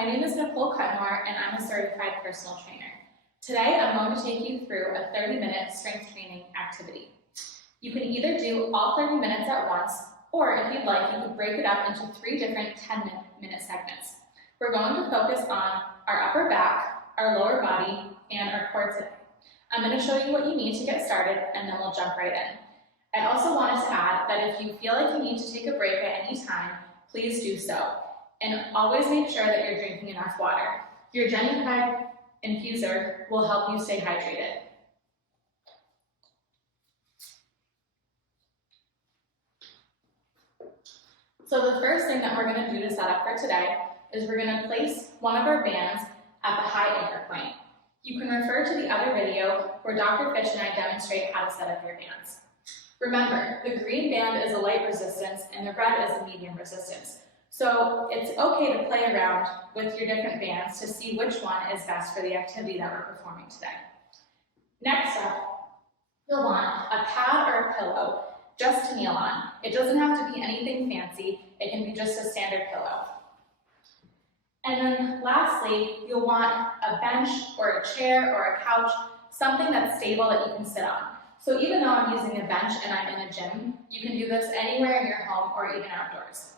my name is Nicole Cotnoir and I'm a certified personal trainer. Today I'm going to take you through a 30-minute strength training activity. You can either do all 30 minutes at once, or if you'd like, you could break it up into 3 different 10-minute segments. We're going to focus on our upper back, our lower body, and our core today. I'm going to show you what you need to get started and then we'll jump right in. I also wanted to add that if you feel like you need to take a break at any time, please do so. And always make sure that you're drinking enough water. Your Genipeg infuser will help you stay hydrated. So the first thing that we're going to do to set up for today is we're going to place one of our bands at the high anchor point. You can refer to the other video where Dr. Fitch and I demonstrate how to set up your bands. Remember, the green band is a light resistance and the red is a medium resistance. So it's okay to play around with your different bands to see which one is best for the activity that we're performing today. Next up, you'll want a pad or a pillow just to kneel on. It doesn't have to be anything fancy, it can be just a standard pillow. And then lastly, you'll want a bench or a chair or a couch, something that's stable that you can sit on. So even though I'm using a bench and I'm in a gym, you can do this anywhere in your home or even outdoors.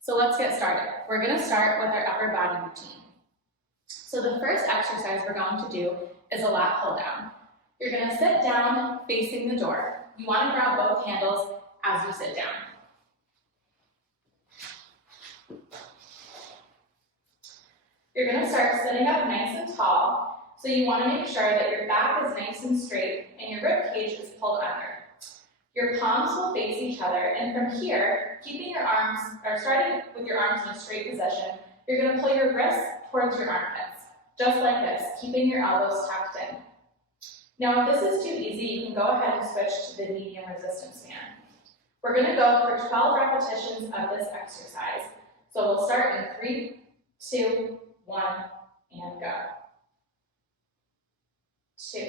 So let's get started. We're going to start with our upper body routine. So the first exercise we're going to do is a lat pull down. You're going to sit down facing the door. You want to grab both handles as you sit down. You're going to start sitting up nice and tall. So you want to make sure that your back is nice and straight and your rib cage is pulled under. Your palms will face each other, and from here, keeping your arms, or starting with your arms in a straight position, you're going to pull your wrists towards your armpits, just like this, keeping your elbows tucked in. Now, if this is too easy, you can go ahead and switch to the medium resistance band. We're going to go for 12 repetitions of this exercise. So we'll start in 3, 2, 1, and go. 2,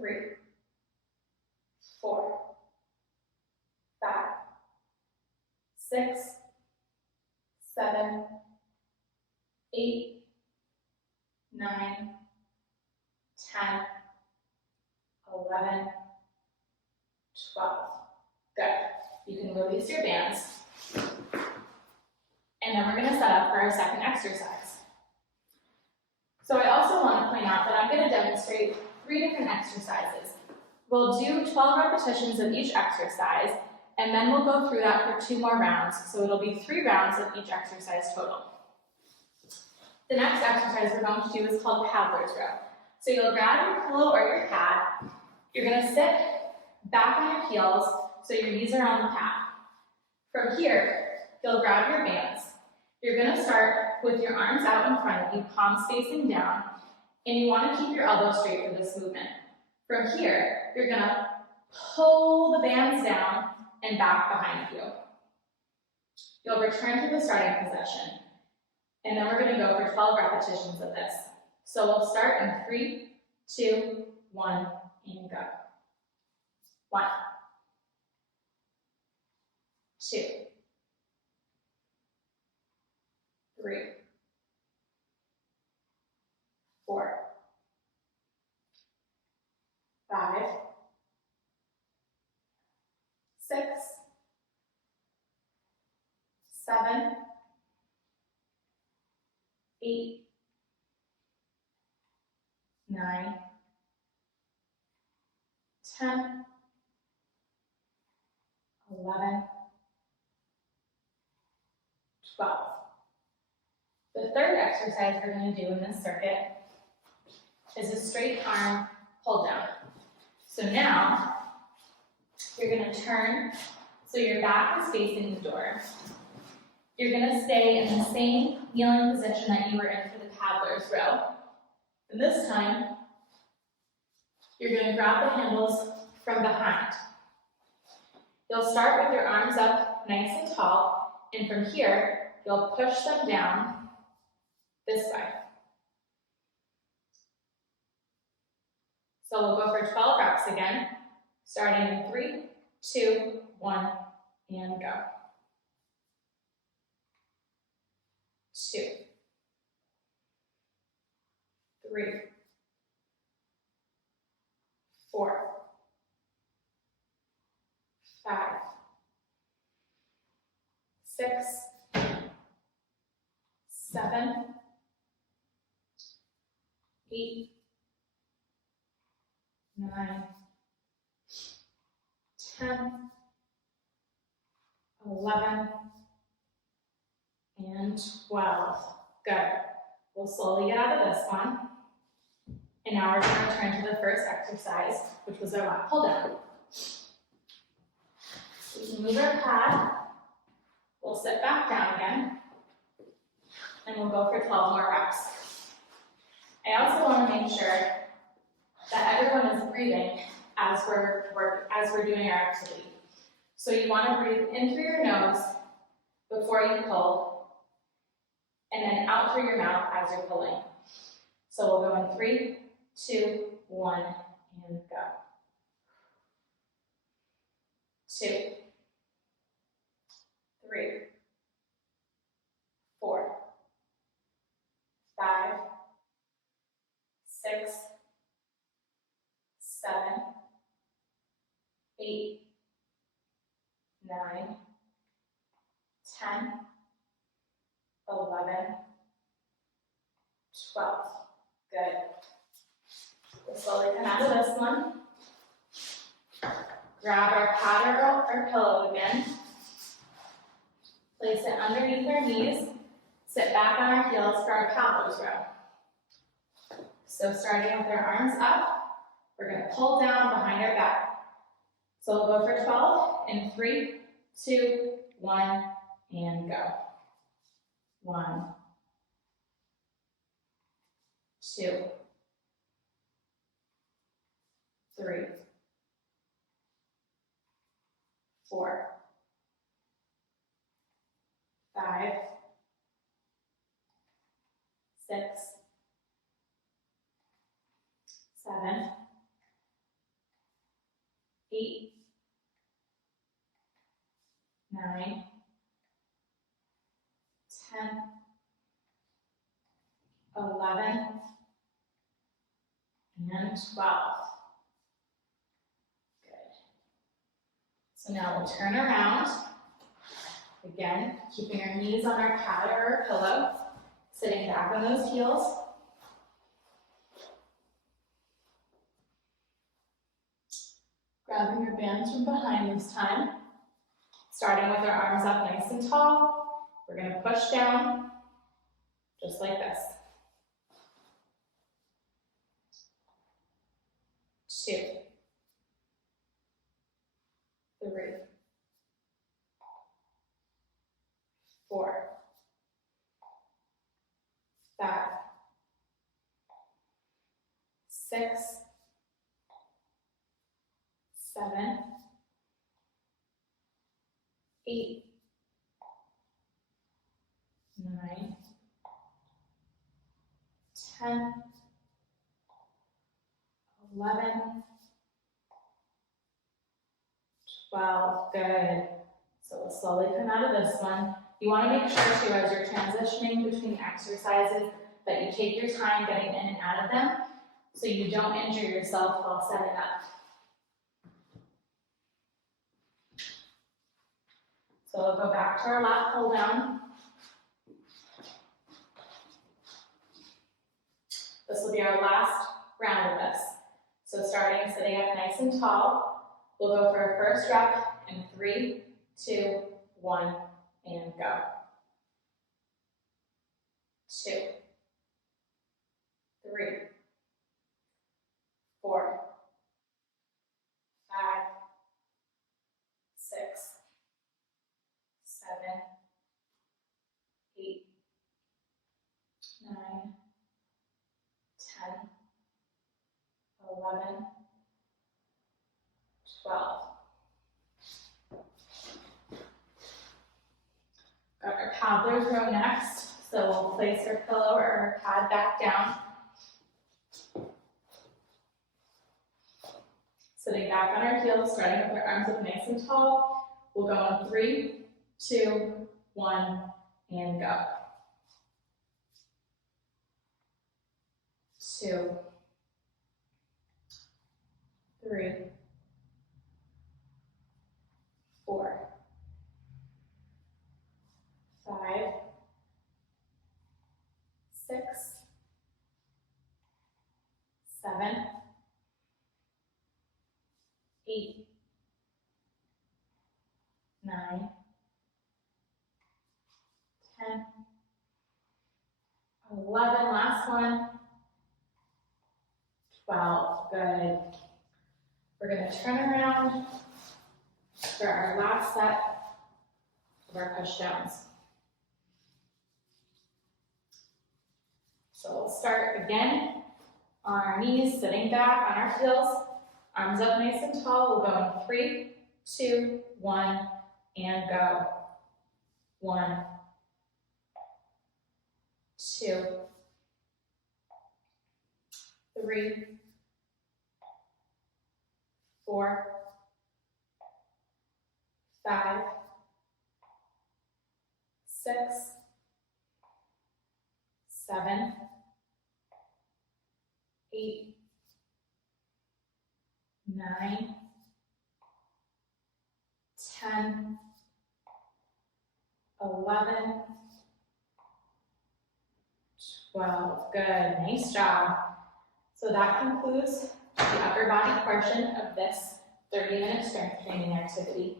3, 4, 5, 6, 7, 8, 9, 10, 11, 12. Good. You can release your bands. And then we're going to set up for our second exercise. So I also want to point out that I'm going to demonstrate 3 different exercises. We'll do 12 repetitions of each exercise, and then we'll go through that for 2 more rounds. So it'll be 3 rounds of each exercise total. The next exercise we're going to do is called paddler's row. So you'll grab your pillow or your pad. You're going to sit back on your heels so your knees are on the pad. From here, you'll grab your bands. You're going to start with your arms out in front of you, palms facing down, and you want to keep your elbows straight for this movement. From here, you're going to pull the bands down and back behind you. You'll return to the starting position, and then we're going to go for 12 repetitions of this. So we'll start in 3, 2, 1, and go. 1, 2, 3, 4, 5, 6, 7, 8, 9, 10, 11, 12. The third exercise we're going to do in this circuit is a straight arm pull down. So now, you're going to turn so your back is facing the door. You're going to stay in the same kneeling position that you were in for the paddler's row. And this time, you're going to grab the handles from behind. You'll start with your arms up nice and tall, and from here, you'll push them down this way. So we'll go for 12 reps again, starting in 3, 2, 1, and go. 2, 3, 4, 5, 6, 7, 8, 9, 10, 11, and 12. Good. We'll slowly get out of this one. And now we're going to return to the first exercise, which was our lat pull down. We can move our pad. We'll sit back down again. And we'll go for 12 more reps. I also want to make sure that everyone is breathing as we're doing our activity. So you want to breathe in through your nose before you pull, and then out through your mouth as you're pulling. So we'll go in 3, 2, 1, and go. 2, 3, 4, 5, 6, 7, 8, 9, 10, 11, 12. Good. We'll slowly come out of this one. Grab our pad or pillow again. Place it underneath our knees. Sit back on our heels for our cowboys row. So starting with our arms up, we're going to pull down behind our back. So we'll go for 12 in 3, 2, 1, and go. 1, 2, 3, 4, 5, 6, 7, 8, 9, 10, 11, and 12. Good. So now we'll turn around. Again, keeping our knees on our pad or our pillow, sitting back on those heels. Grabbing your bands from behind this time. Starting with our arms up nice and tall. We're going to push down, just like this. 2, 3, 4, 5, 6, 7, 8, 9, 10, 11, 12, good. So we'll slowly come out of this one. You want to make sure too, as you're transitioning between exercises, that you take your time getting in and out of them, so you don't injure yourself while setting up. So we'll go back to our lat pull down. This will be our last round of this. So starting sitting up nice and tall, we'll go for our first rep in 3, 2, 1, and go. 2, 3, 4, 5, 6, 7, 8, 9, 10, 11, 12. Got our toddler's row next, so we'll place our pillow or our pad back down. Sitting back on our heels, starting with our arms up nice and tall. We'll go in 3, 2, 1, and go. 2, 3, 4, 5, 6, 7, 8, 9, 10, 11, last one, 12, good. We're gonna turn around for our last set of our push downs. So we'll start again on our knees, sitting back on our heels, arms up nice and tall. We'll go in 3, 2, 1, and go. 1, 2, 3, 4, 5, 6, 7, 8, 9, 10, 11, 12. Good, nice job. So that concludes the upper body portion of this 30-minute strength training activity.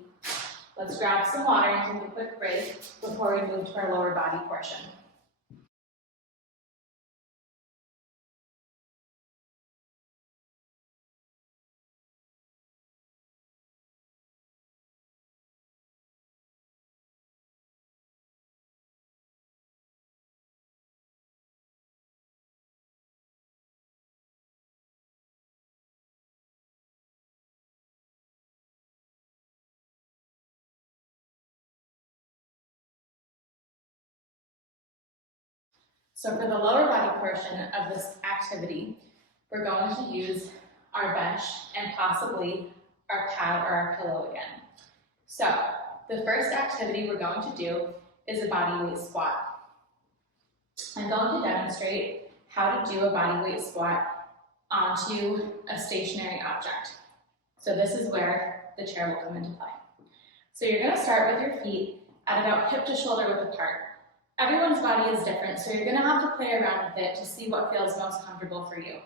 Let's grab some water and take a quick break before we move to our lower body portion. So for the lower body portion of this activity, we're going to use our bench and possibly our pad or our pillow again. So the first activity we're going to do is a body weight squat. I'm going to demonstrate how to do a body weight squat onto a stationary object. So this is where the chair will come into play. So you're going to start with your feet at about hip to shoulder width apart. Everyone's body is different, so you're going to have to play around with it to see what feels most comfortable for you.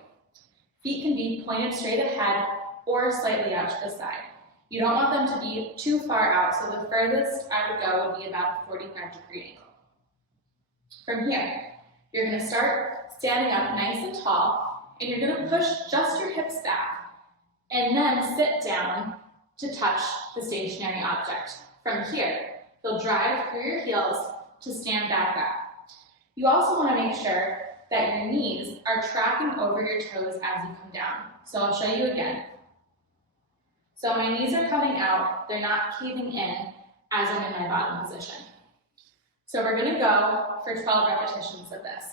Feet can be pointed straight ahead or slightly out to the side. You don't want them to be too far out, so the furthest I would go would be about a 45-degree angle. From here, you're going to start standing up nice and tall, and you're going to push just your hips back, and then sit down to touch the stationary object. From here, you'll drive through your heels to stand back up. You also want to make sure that your knees are tracking over your toes as you come down. So I'll show you again. So my knees are coming out, they're not caving in as I'm in my bottom position. So we're going to go for 12 repetitions of this.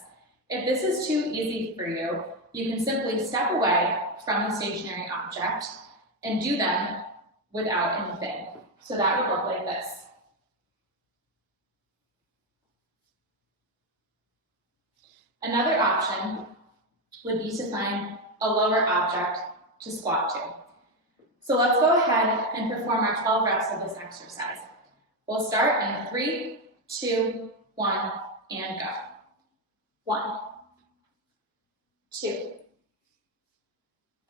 If this is too easy for you, you can simply step away from the stationary object and do them without anything. So that would look like this. Another option would be to find a lower object to squat to. So let's go ahead and perform our 12 reps of this exercise. We'll start in 3, 2, 1, and go. 1, 2,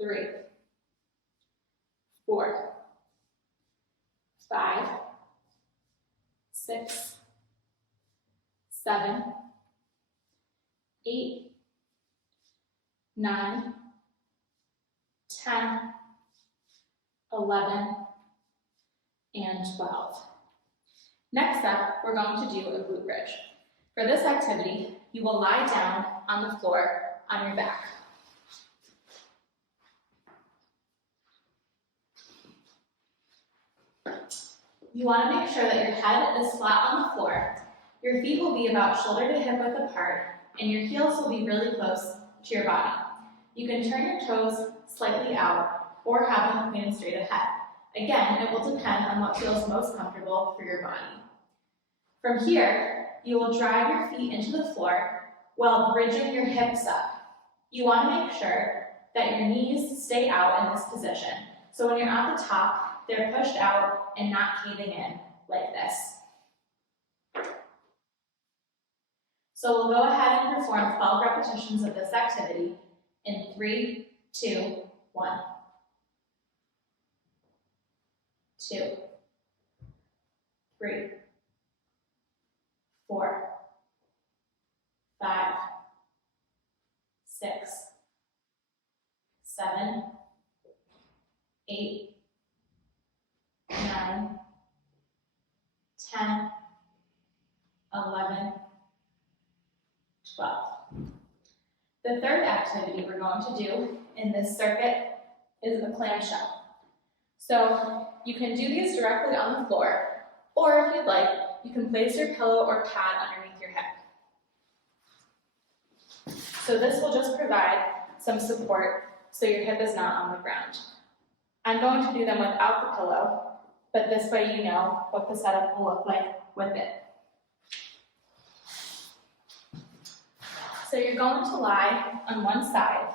3, 4, 5, 6, 7, 8, 9, 10, 11, and 12. Next up, we're going to do a glute bridge. For this activity, you will lie down on the floor on your back. You want to make sure that your head is flat on the floor, your feet will be about shoulder to hip width apart, and your heels will be really close to your body. You can turn your toes slightly out or have them pointed straight ahead. Again, it will depend on what feels most comfortable for your body. From here, you will drive your feet into the floor while bridging your hips up. you want to make sure that your knees stay out in this position. So when you're at the top, they're pushed out and not caving in like this. So we'll go ahead and perform 12 repetitions of this activity in 3, 2, 1. 2, 3, 4, 5, 6, 7, 8, 9, 10, 11, 12. The third activity we're going to do in this circuit is a clamshell. So you can do these directly on the floor, or if you'd like, you can place your pillow or pad underneath your hip. So this will just provide some support so your hip is not on the ground. I'm going to do them without the pillow, but this way you know what the setup will look like with it. So you're going to lie on one side,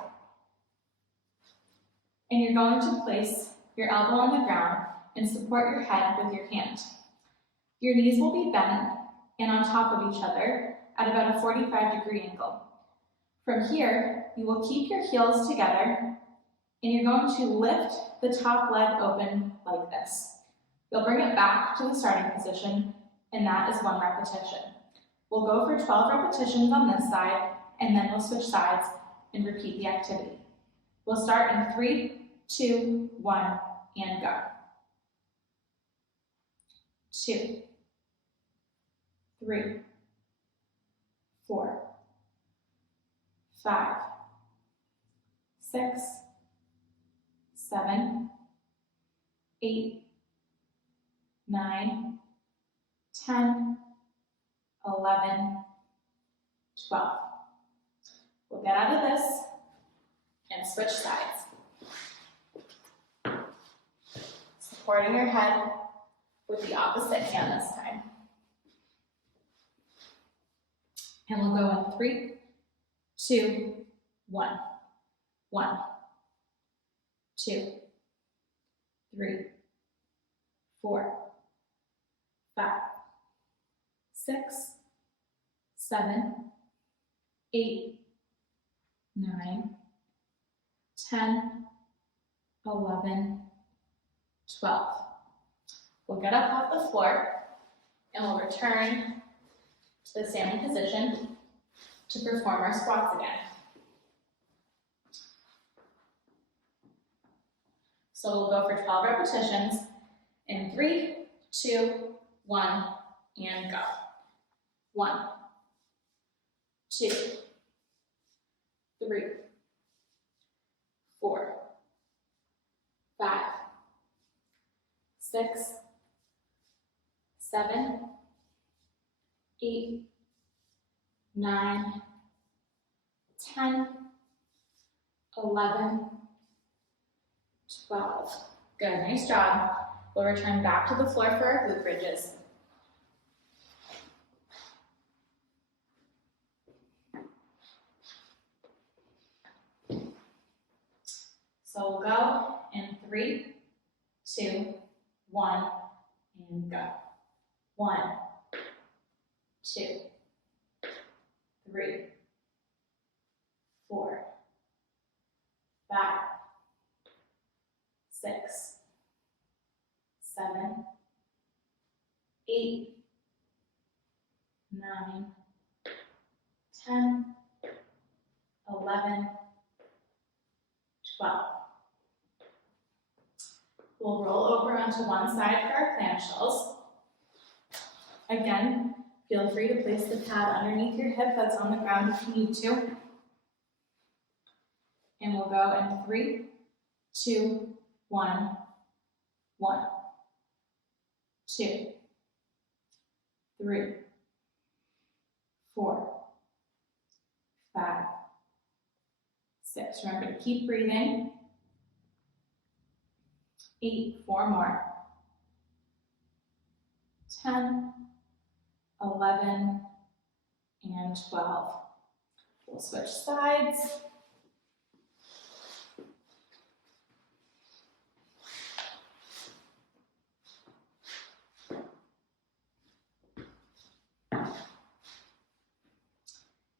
and you're going to place your elbow on the ground and support your head with your hand. Your knees will be bent and on top of each other at about a 45-degree angle. From here, you will keep your heels together, and you're going to lift the top leg open like this. You'll bring it back to the starting position, and that is 1 repetition. We'll go for 12 repetitions on this side, and then we'll switch sides and repeat the activity. We'll start in 3, 2, 1, and go. 2, 3, 4, 5, 6, 7, 8, 9, 10, 11, 12. We'll get out of this and switch sides. Supporting your head with the opposite hand this time. And we'll go in 3, 2, 1. 1, 2, 3, 4, 5, 6, 7, 8, 9, 10, 11, 12. We'll get up off the floor and we'll return to the standing position to perform our squats again. So we'll go for 12 repetitions in 3, 2, 1, and go. 1, 2, 3, 4, 5, 6, 7, 8, 9, 10, 11, 12. Good, nice job. We'll return back to the floor for our glute bridges. So we'll go in 3, 2, 1, and go. 1, 2, 3, 4, 5, 6, 7, 8, 9, 10, 11, 12. We'll roll over onto one side for our clamshells. Again, feel free to place the pad underneath your hip that's on the ground if you need to. And we'll go in 3, 2, 1, 1, 2, 3, 4, 5, 6. Remember to keep breathing. 8, 4 more. 10, 11, and 12. We'll switch sides.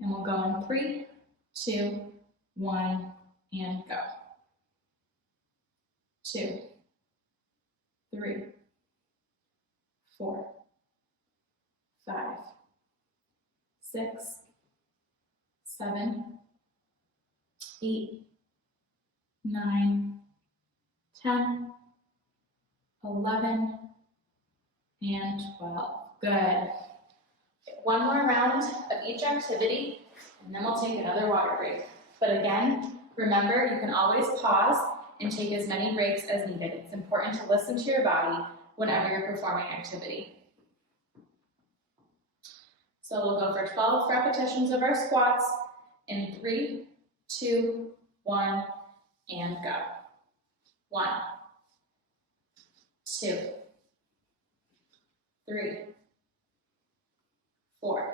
And we'll go in 3, 2, 1, and go. 2, 3, 4, 5, 6, 7, 8, 9, 10, 11, and 12. Good. One more round of each activity, and then we'll take another water break. But again, remember, you can always pause and take as many breaks as needed. It's important to listen to your body whenever you're performing activity. So we'll go for 12 repetitions of our squats in 3, 2, 1, and go. 1, 2, 3, 4,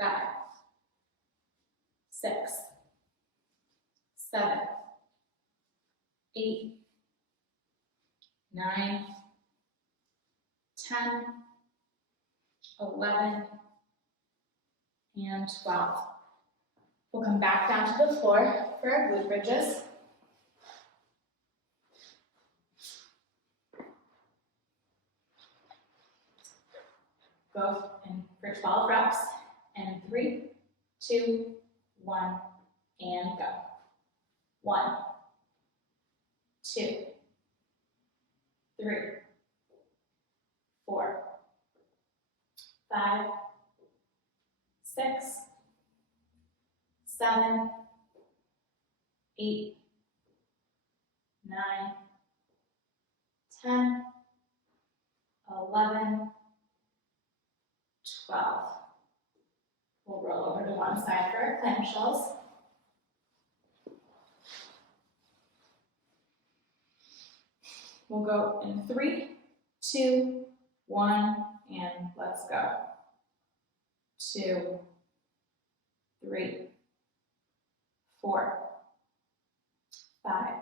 5, 6, 7, 8, 9, 10, 11, and 12. We'll come back down to the floor for our glute bridges. Go in for 12 reps, and 3, 2, 1, and go. 1, 2, 3, 4, 5, 6, 7, 8, 9, 10, 11, 12. We'll roll over to one side for our clamshells. We'll go in 3, 2, 1, and let's go. 2, 3, 4, 5,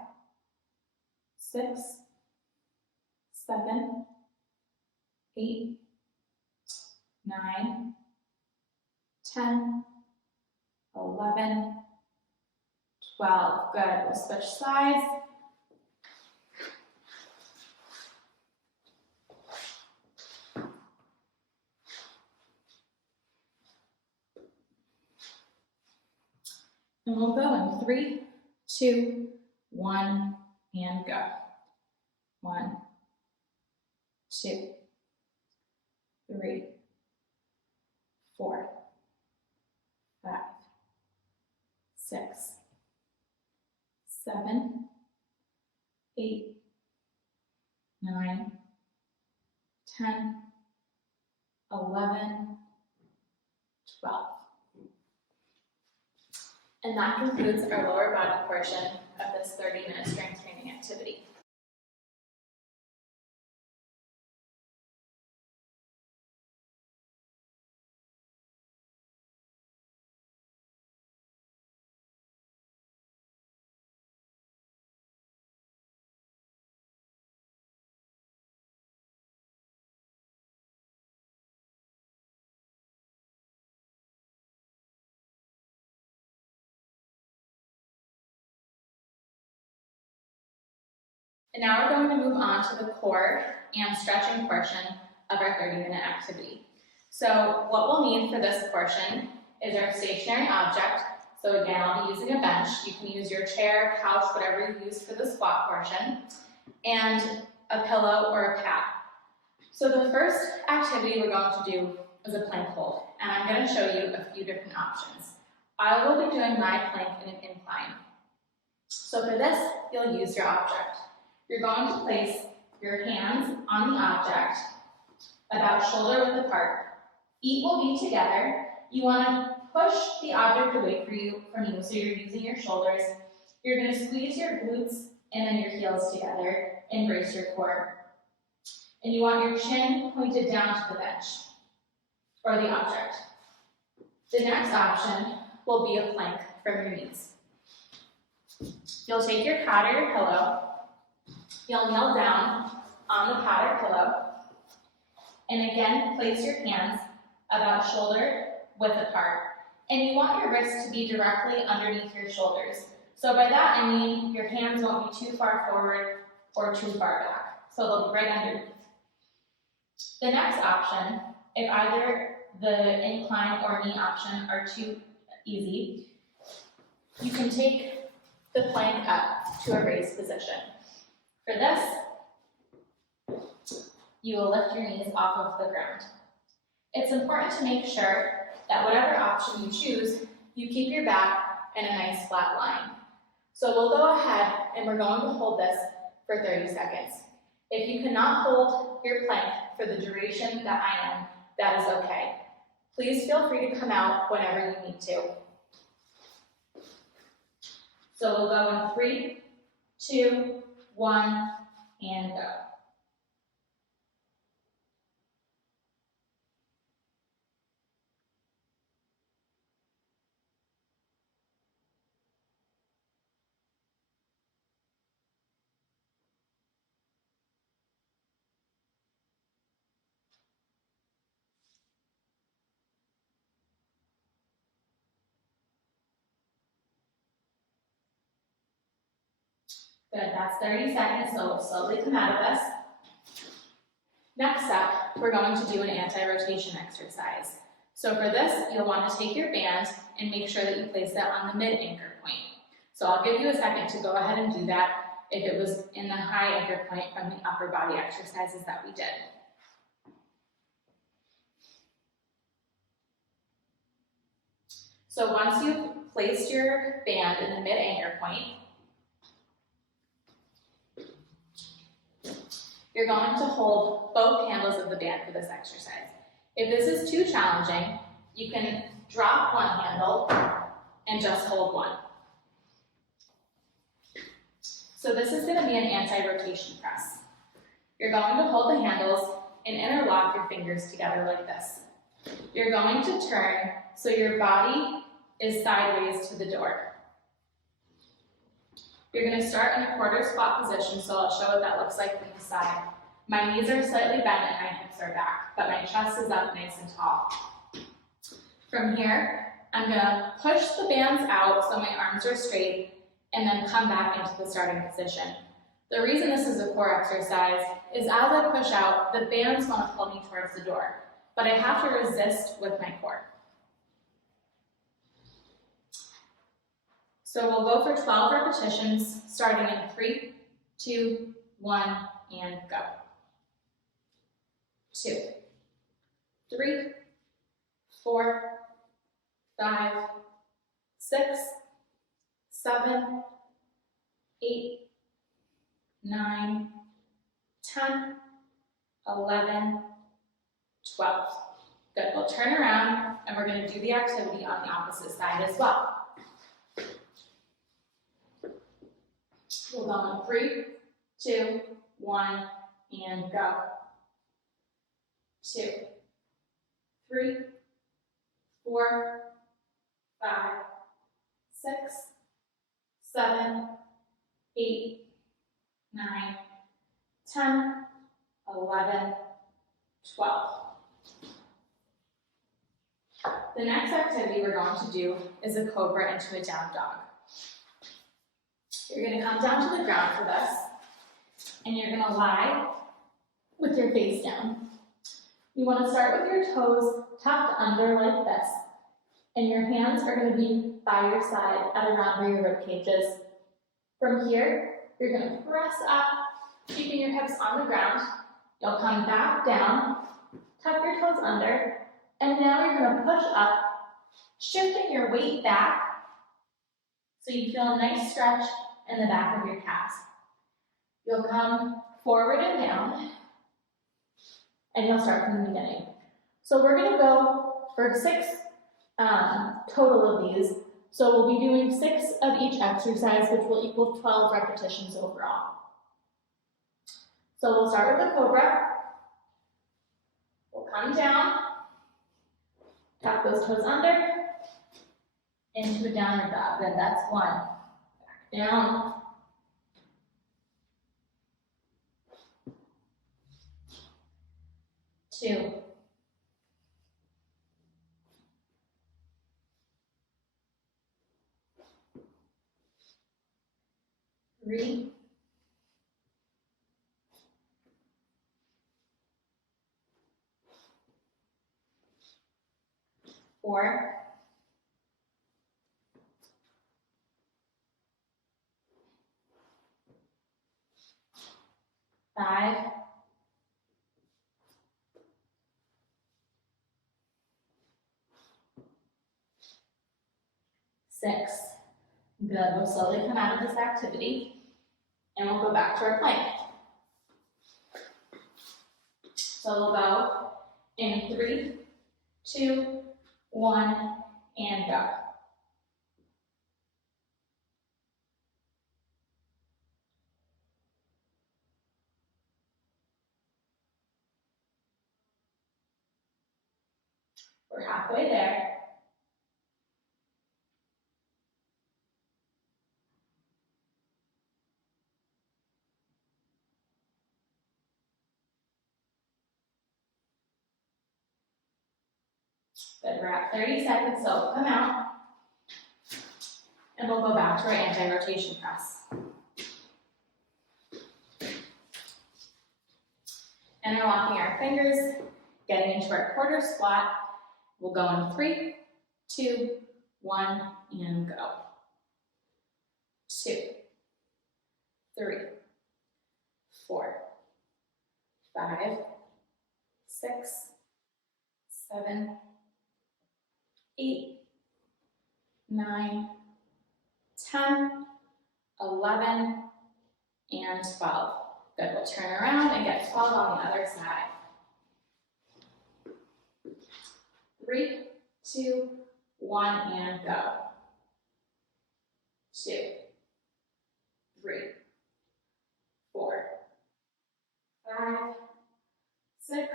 6, 7, 8, 9, 10, 11, 12. Good. We'll switch sides. And we'll go in 3, 2, 1, and go. 1, 2, 3, 4, 5, 6, 7, 8, 9, 10, 11, 12. And that concludes our lower body portion of this 30-minute strength training activity. And now we're going to move on to the core and stretching portion of our 30-minute activity. So what we'll need for this portion is our stationary object. So again, I'll be using a bench. You can use your chair, couch, whatever you use for the squat portion, and a pillow or a pad. So the first activity we're going to do is a plank hold, and I'm going to show you a few different options. I will be doing my plank in an incline. So for this, you'll use your object. You're going to place your hands on the object about shoulder width apart. Feet will be together. You want to push the object away from you, so you're using your shoulders. You're going to squeeze your glutes and then your heels together and brace your core. And you want your chin pointed down to the bench or the object. The next option will be a plank from your knees. You'll take your pad or your pillow. You'll kneel down on the pad or pillow, and again, place your hands about shoulder width apart, and you want your wrists to be directly underneath your shoulders. So by that I mean your hands won't be too far forward or too far back, so they'll be right underneath. The next option, if either the incline or knee option are too easy, you can take the plank up to a raised position. For this, you will lift your knees off of the ground. It's important to make sure that whatever option you choose, you keep your back in a nice flat line. So we'll go ahead and we're going to hold this for 30 seconds. If you cannot hold your plank for the duration that I am, that is okay. Please feel free to come out whenever you need to. So we'll go in 3, 2, 1, and go. Good, that's 30 seconds, so we'll slowly come out of this. Next up, we're going to do an anti-rotation exercise. So for this, you'll want to take your band and make sure that you place that on the mid-anchor point. So I'll give you a second to go ahead and do that if it was in the high anchor point from the upper body exercises that we did. So once you've placed your band in the mid-anchor point, you're going to hold both handles of the band for this exercise. If this is too challenging, you can drop one handle and just hold one. So this is going to be an anti-rotation press. You're going to hold the handles and interlock your fingers together like this. You're going to turn so your body is sideways to the door. You're going to start in a quarter squat position, so I'll show what that looks like from the side. My knees are slightly bent and my hips are back, but my chest is up nice and tall. From here, I'm going to push the bands out so my arms are straight and then come back into the starting position. The reason this is a core exercise is as I push out, the bands want to pull me towards the door, but I have to resist with my core. So we'll go for 12 repetitions, starting in 3, 2, 1, and go. 2, 3, 4, 5, 6, 7, 8, 9, 10, 11, 12. Good, we'll turn around and we're going to do the activity on the opposite side as well. We'll go in 3, 2, 1, and go. 2, 3, 4, 5, 6, 7, 8, 9, 10, 11, 12. The next activity we're going to do is a cobra into a down dog. You're going to come down to the ground for this, and you're going to lie with your face down. You want to start with your toes tucked under like this, and your hands are going to be by your side at around where your rib cage is. From here, you're going to press up, keeping your hips on the ground. You'll come back down, tuck your toes under, and now you're going to push up, shifting your weight back so you feel a nice stretch in the back of your calves. You'll come forward and down, and you'll start from the beginning. So we're going to go for 6 total of these. So we'll be doing 6 of each exercise, which will equal 12 repetitions overall. So we'll start with the cobra. We'll come down, tuck those toes under, into a downward dog. Good, that's 1. Back down. 2. 3, 4, 5, 6. Good. We'll slowly come out of this activity and we'll go back to our plank. So we'll go in 3, 2, 1, and go. We're halfway there. Good, we're at 30 seconds, so we'll come out and we'll go back to our anti-rotation press. Interlocking our fingers, getting into our quarter squat. We'll go in 3, 2, 1, and go. 2, 3, 4, 5, 6, 7, 8, 9, 10, 11, and 12. Good, we'll turn around and get 12 on the other side. 3, 2, 1, and go. 2, 3, 4, 5, 6,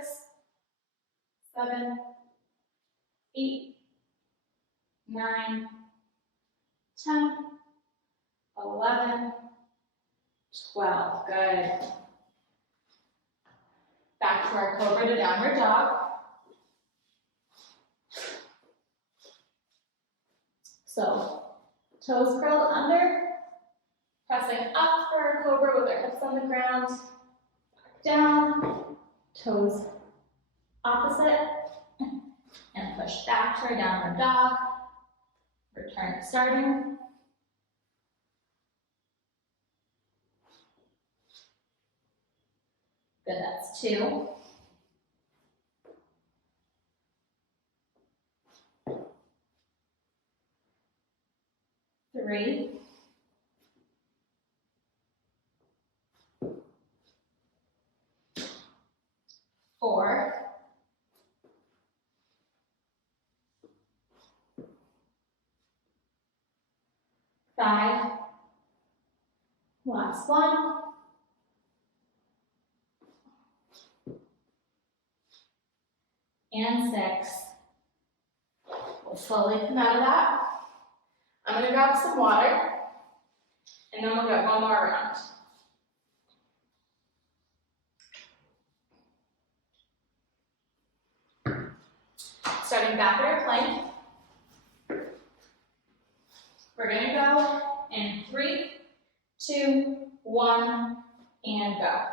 7, 8, 9, 10, 11, 12. Good. Back to our cobra to downward dog. So, toes curled under, pressing up for our cobra with our hips on the ground, back down, toes opposite, and push back to our downward dog. Return to starting. Good, that's 2. 3, 4, 5, last one, and 6. We'll slowly come out of that. I'm going to grab some water, and then we'll get one more round. Starting back at our plank, we're going to go in 3, 2, 1, and go.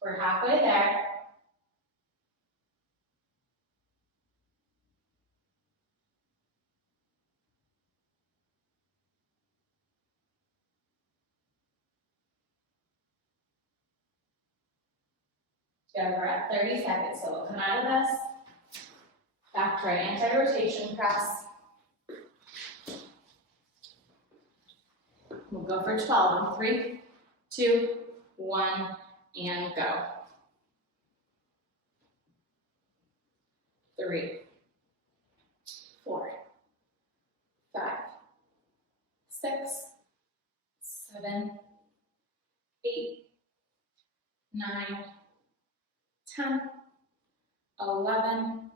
We're halfway there. Good, we're at 30 seconds, so we'll come out of this. Back to our anti-rotation press. We'll go for 12 in 3, 2, 1, and go. 3, 4, 5, 6, 7, 8, 9, 10, 11,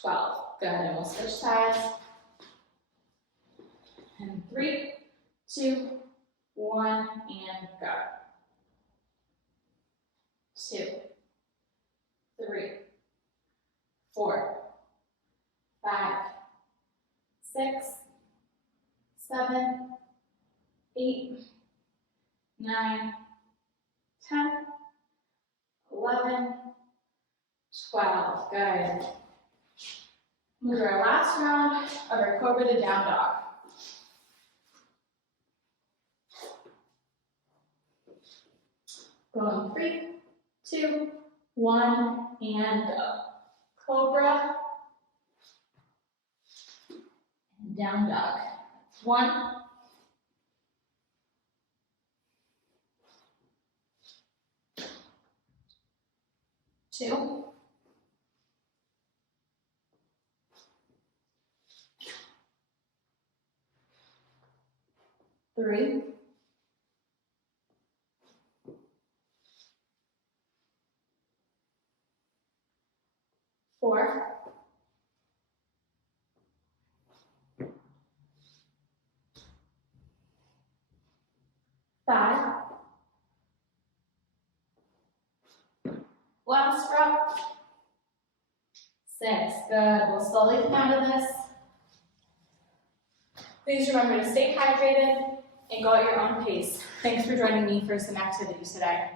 12. Good, and we'll switch sides. And 3, 2, 1, and go. 2, 3, 4, 5, 6, 7, 8, 9, 10, 11, 12. Good. Move our last round of our cobra to down dog. Going 3, 2, 1, and go. Cobra and down dog. 1, 2, 3, 4, 5, last drop, 6, good. We'll slowly come out of this. Please remember to stay hydrated and go at your own pace. Thanks for joining me for some activities today.